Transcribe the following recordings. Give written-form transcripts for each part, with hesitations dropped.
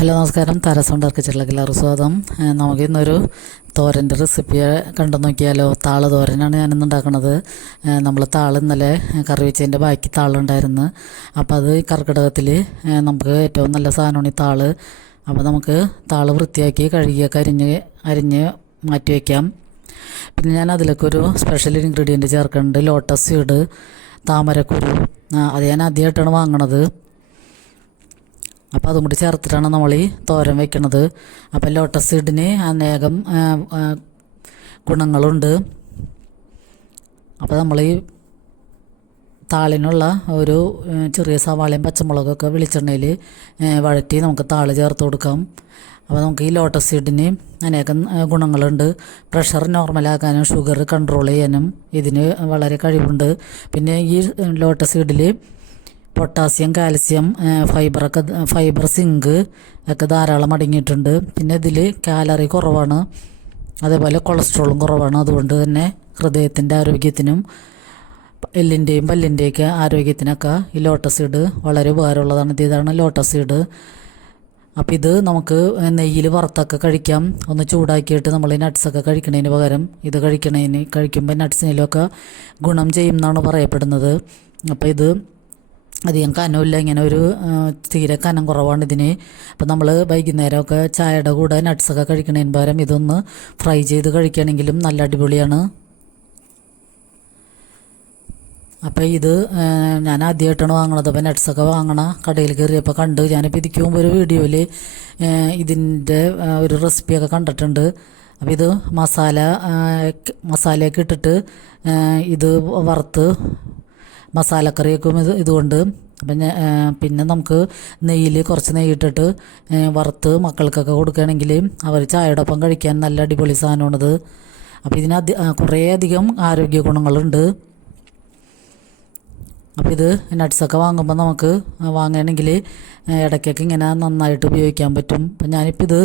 Hello നമസ്കാരം. താരസൗണ്ട് ആർക്കിച്ചിട്ടിലേക്ക് എല്ലാവർക്കും സ്വാഗതം. നമുക്കിന്നൊരു തോരൻ്റെ റെസിപ്പി കണ്ടു നോക്കിയാലോ. താള് തോരനാണ് ഞാനിന്ന് ഉണ്ടാക്കുന്നത്. നമ്മൾ താള് ഇന്നലെ കറി വെച്ചതിൻ്റെ ബാക്കി താളുണ്ടായിരുന്നു. അപ്പോൾ അത് കർക്കിടകത്തിൽ നമുക്ക് ഏറ്റവും നല്ല സാധനമാണ് ഈ താള്. അപ്പോൾ നമുക്ക് താള് വൃത്തിയാക്കി കഴുകിയൊക്കെ അരിഞ്ഞ് മാറ്റി വയ്ക്കാം. പിന്നെ ഞാൻ അതിലേക്ക് ഒരു സ്പെഷ്യൽ ഇൻഗ്രീഡിയൻറ്റ് ചേർക്കുന്നുണ്ട്. ലോട്ടസ് സീഡ്, താമരക്കുരു. അത് ഞാൻ ആദ്യമായിട്ടാണ് വാങ്ങണത്. അപ്പോൾ അതും കൂടി ചേർത്തിട്ടാണ് നമ്മൾ ഈ തോരൻ വയ്ക്കുന്നത്. അപ്പം ലോട്ടസ് സീഡിന് അനേകം ഗുണങ്ങളുണ്ട്. അപ്പോൾ നമ്മൾ ഈ താളിനുള്ള ഒരു ചെറിയ സവാളയും പച്ചമുളകൊക്കെ വെളിച്ചെണ്ണയിൽ വഴറ്റി നമുക്ക് താള് ചേർത്ത് കൊടുക്കാം. അപ്പോൾ നമുക്ക് ഈ ലോട്ടസ് സീഡിന് അനേകം ഗുണങ്ങളുണ്ട്. പ്രഷർ നോർമലാക്കാനും ഷുഗർ കൺട്രോൾ ചെയ്യാനും ഇതിന് വളരെ കഴിവുണ്ട്. പിന്നെ ഈ ലോട്ടസ് സീഡിൽ പൊട്ടാസ്യം, കാൽസ്യം, ഫൈബർ, സിങ്ക് ഒക്കെ ധാരാളം അടങ്ങിയിട്ടുണ്ട്. പിന്നെ ഇതിൽ കാലറി കുറവാണ്, അതേപോലെ കൊളസ്ട്രോളും കുറവാണ്. അതുകൊണ്ട് തന്നെ ഹൃദയത്തിൻ്റെ ആരോഗ്യത്തിനും എല്ലിൻ്റെയും പല്ലിൻ്റെയൊക്കെ ആരോഗ്യത്തിനൊക്കെ ഈ ലോട്ടസ് സീഡ് വളരെ ഉപകാരമുള്ളതാണ്. ഇതാണ് ലോട്ടസ് സീഡ്. അപ്പോൾ ഇത് നമുക്ക് നെയ്യിൽ വറുത്തൊക്കെ കഴിക്കാം. ഒന്ന് ചൂടാക്കിയിട്ട് നമ്മൾ ഈ നട്ട്സൊക്കെ കഴിക്കുന്നതിന് പകരം ഇത് കഴിക്കുമ്പോൾ നട്ട്സിനിലൊക്കെ ഗുണം ചെയ്യും എന്നാണ് പറയപ്പെടുന്നത്. അപ്പോൾ ഇത് അധികം കനമില്ല, ഇങ്ങനെ ഒരു തീരെ കനം കുറവാണ് ഇതിന്. അപ്പം നമ്മൾ വൈകുന്നേരമൊക്കെ ചായയുടെ കൂടെ നട്ട്സൊക്കെ കഴിക്കുന്നതിന് പകരം ഇതൊന്ന് ഫ്രൈ ചെയ്ത് കഴിക്കുകയാണെങ്കിലും നല്ല അടിപൊളിയാണ്. അപ്പോൾ ഇത് ഞാൻ ആദ്യമായിട്ടാണ് വാങ്ങണത്. അപ്പോൾ നട്ട്സൊക്കെ വാങ്ങണ കടയിൽ കയറിയപ്പോൾ കണ്ട്. ഞാനിപ്പോൾ ഇതിക്ക് മുമ്പ് ഒരു വീഡിയോയിൽ ഇതിൻ്റെ ഒരു റെസിപ്പിയൊക്കെ കണ്ടിട്ടുണ്ട്. അപ്പോൾ ഇത് മസാലയൊക്കെ ഇട്ടിട്ട് ഇത് വറുത്ത് മസാലക്കറിയൊക്കെ ഇതുകൊണ്ട്. അപ്പം പിന്നെ നമുക്ക് നെയ്യിൽ കുറച്ച് നെയ്യിട്ടിട്ട് വറുത്ത് മക്കൾക്കൊക്കെ കൊടുക്കുകയാണെങ്കിൽ അവർ ചായയുടെ ഒപ്പം കഴിക്കാൻ നല്ല അടിപൊളി സാധനമാണിത്. അപ്പോൾ ഇതിന് കുറേയധികം ആരോഗ്യ ഗുണങ്ങളുണ്ട്. അപ്പോൾ ഇത് നട്ട്സൊക്കെ വാങ്ങുമ്പോൾ നമുക്ക് വാങ്ങുകയാണെങ്കിൽ ഇടയ്ക്കൊക്കെ ഇങ്ങനെ നന്നായിട്ട് ഉപയോഗിക്കാൻ പറ്റും. അപ്പം ഞാനിപ്പോൾ ഇത്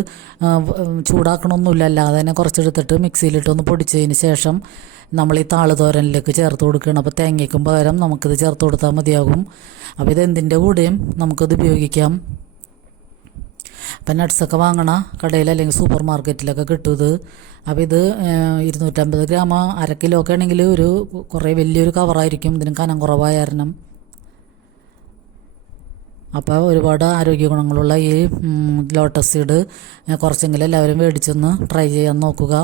ചൂടാക്കണമൊന്നുമില്ല, അല്ലാതെ തന്നെ കുറച്ചെടുത്തിട്ട് മിക്സിയിലിട്ടൊന്ന് പൊടിച്ചതിന് ശേഷം നമ്മൾ ഈ താള് തോരനിലേക്ക് ചേർത്ത് കൊടുക്കുകയാണ്. അപ്പോൾ തേങ്ങയ്ക്കും പകരം നമുക്കിത് ചേർത്ത് കൊടുത്താൽ മതിയാകും. അപ്പോൾ ഇത് എന്തിൻ്റെ കൂടെയും നമുക്കിത് ഉപയോഗിക്കാം. അപ്പം നട്ട്സൊക്കെ വാങ്ങണ കടയിൽ അല്ലെങ്കിൽ സൂപ്പർ മാർക്കറ്റിലൊക്കെ കിട്ടും ഇത്. അപ്പോൾ ഇത് 250 ഗ്രാം, അര കിലോ ഒക്കെ ആണെങ്കിൽ കുറേ വലിയൊരു കവറായിരിക്കും. ഇതിന് കനം കുറവായ കാരണം. അപ്പോൾ ഒരുപാട് ആരോഗ്യ ഗുണങ്ങളുള്ള ഈ ലോട്ടസ് സീഡ് കുറച്ചെങ്കിലും എല്ലാവരും മേടിച്ചൊന്ന് ട്രൈ ചെയ്യാൻ നോക്കുക.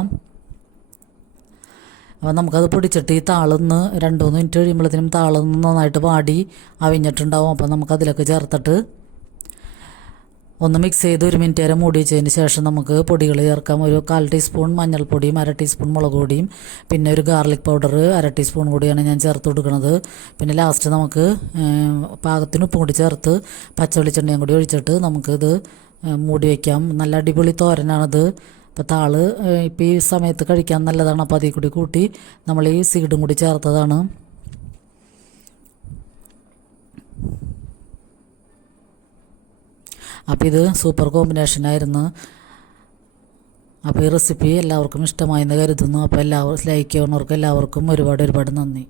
അപ്പോൾ നമുക്കത് പൊടിച്ചിട്ട് ഈ താളൊന്ന് 2-3 മിനിറ്റ് കഴിയുമ്പോഴത്തേനും താളൊന്ന് നന്നായിട്ട് പാടി അവിഞ്ഞിട്ടുണ്ടാവും. അപ്പോൾ നമുക്കതിലൊക്കെ ചേർത്തിട്ട് ഒന്ന് മിക്സ് ചെയ്ത് 1 മിനിറ്റ് നേരം മൂടി വെച്ചതിന് ശേഷം നമുക്ക് പൊടികൾ ചേർക്കാം. ഒരു 1/4 ടീസ്പൂൺ മഞ്ഞൾപ്പൊടിയും 1/2 ടീസ്പൂൺ മുളക് പൊടിയും പിന്നെ ഒരു ഗാർലിക് പൗഡർ 1/2 ടീസ്പൂൺ കൂടിയാണ് ഞാൻ ചേർത്ത് കൊടുക്കുന്നത്. പിന്നെ ലാസ്റ്റ് നമുക്ക് പാകത്തിന് ഉപ്പും കൂടി ചേർത്ത് പച്ചവെളിച്ചെണ്ണയും കൂടി ഒഴിച്ചിട്ട് നമുക്കിത് മൂടി വയ്ക്കാം. നല്ല അടിപൊളി തോരനാണിത്. അപ്പോൾ താള് ഇപ്പോൾ ഈ സമയത്ത് കഴിക്കാൻ നല്ലതാണ്. അപ്പോൾ അതിൽ കൂടി കൂട്ടി നമ്മൾ ഈ സീഡും കൂടി ചേർത്തതാണ്. അപ്പോൾ ഇത് സൂപ്പർ കോമ്പിനേഷനായിരുന്നു. അപ്പോൾ ഈ റെസിപ്പി എല്ലാവർക്കും ഇഷ്ടമായെന്ന് കരുതുന്നു. അപ്പോൾ ലൈക്ക് ചെയ്യുന്നവർക്ക് എല്ലാവർക്കും ഒരുപാട് നന്ദി.